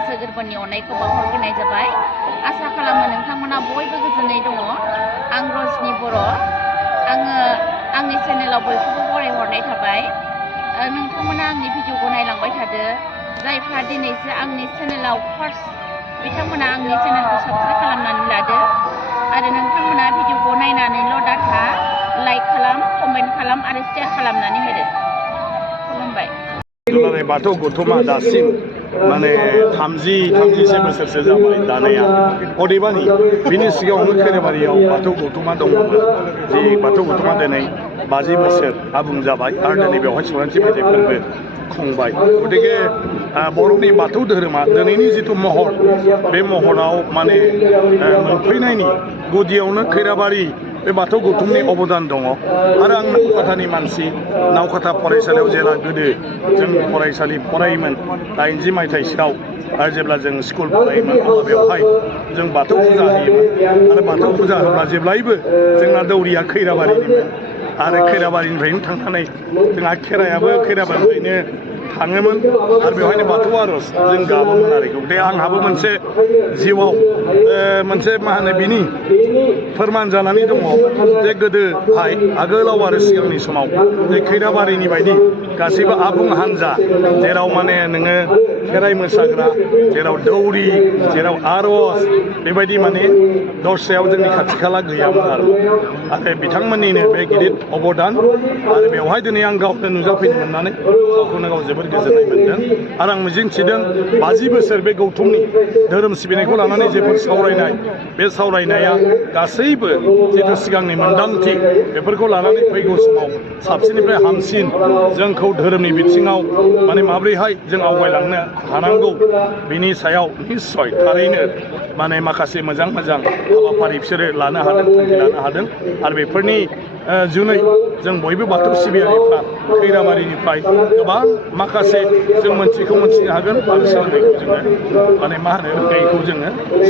गोसो गोरबोनि अननायखौ बावहरग्रोनाय जाबाय। आसा खालामो नोंथांमोना बयबो गोजोनै दङ। आं रजनि बर', आङो आंनि चेनेलाव बयखौबो बरायहरनाय थाबाय। नोंथांमोना आंनि भिडिअखौ नायलांबाय थादो। जायफ्रा दिनैसो आंनि चेनेलाव फार्स्ट, बिथांमोना आंनि चेनेलखौ साबस्क्राइब खालामनानै लादो आरो नोंथांमोना भिडिअखौ नायनानैल' दाथा, लाइक खालाम, कमेन्ट खालाम आरो शेयार खालामनानै होदो। खुलुमबाय। दुलाराय बाथौ गौथुमा दासिम माने 30-33 बोसोरसो जाबाय दानाया। अदेबानि बिनि सिगाङावनो खैराबारियाव बाथौ गौथुमा दङमोन। जि बाथौ गौथुमा दिनै 50 बोसोर आबुं जाबाय आरो दिनै बेवहाय संक्रान्ति मेथाइ फोरबो खुंबाय। गतिके बर'नि बाथौ धोरोमा दिनैनि जिथु महर, बे महराव माने मोनफैनायनि गुदियावनो खैराबारि बे बाथौ गौथुमनि अबदान दङ। आरो आं नावकाटानि मानसि, नावकाटा फरायसालियाव जेला गोदो जों फरायसालि फरायोमोन 80 मायथाइसोआव, आरो जेब्ला जों स्कुल फरायोमोन अब्ला बेवहाय जों बाथौ फुजा होयोमोन। आरो बाथौ फुजा होब्ला जेब्लायबो जोंना दौरिया खैराबारिनिमोन आरो खैराबारिनिफ्रायनो थांनानै जोंहा खेराइयाबो खैराबारिनिफ्रायनो थाङोमोन आरो बेवहायनो बाथौ आर'ज जों गाबोमोन आरो। गतिके आंहाबो मोनसे जिउआव मोनसे मा होनो बिनि फोरमान जानानै दङ जे गोदोहाय आगोलाव आरो सिगांनि समाव जे खैराबारिनि बायदि गासैबो आबुं हान्जा, जेराव माने नोङो खेराइ मोसाग्रा, जेराव दौरि, जेराव आर'ज, बेबायदि माने दस्रायाव जोंनि खाथि खाला गैयामोन आरो बिथांमोननिनो बे गिदिर अबदान। आरो बेवहाय दिनै आं गावनो नुजाफैनो मोननानै गावखौनो गाव जोबोद गोजोननाय मोनदों। आरो आं मिजिंथिदों 50 बोसोर बे गौथुमनि धोरोम सिबिनायखौ लानानै जेफोर सावरायनाय, बे सावरायनाया गासैबो जिथु सिगांनि मोन्दांथि, बेफोरखौ लानानै फैगौ समाव साबसिननिफ्राय हामसिन जोंखौ धोरोमनि बिथिङाव माने माब्रैहाय जों आवगायलांनो हानांगौ, बिनि सायाव निस्सय थारैनो माने माखासे मोजां हाबाफारि बिसोरो लानो हादों, थांखि लानो हादों। आरो बेफोरनि जुनै जों बयबो बाथौ सिबियारिफ्रा खैराबारिनिफ्राय गोबां माखासे जों मोनथिनो हागोन आरो सोलोंनायखौ जोङो माने मा होनो रोंनायखौ जोङो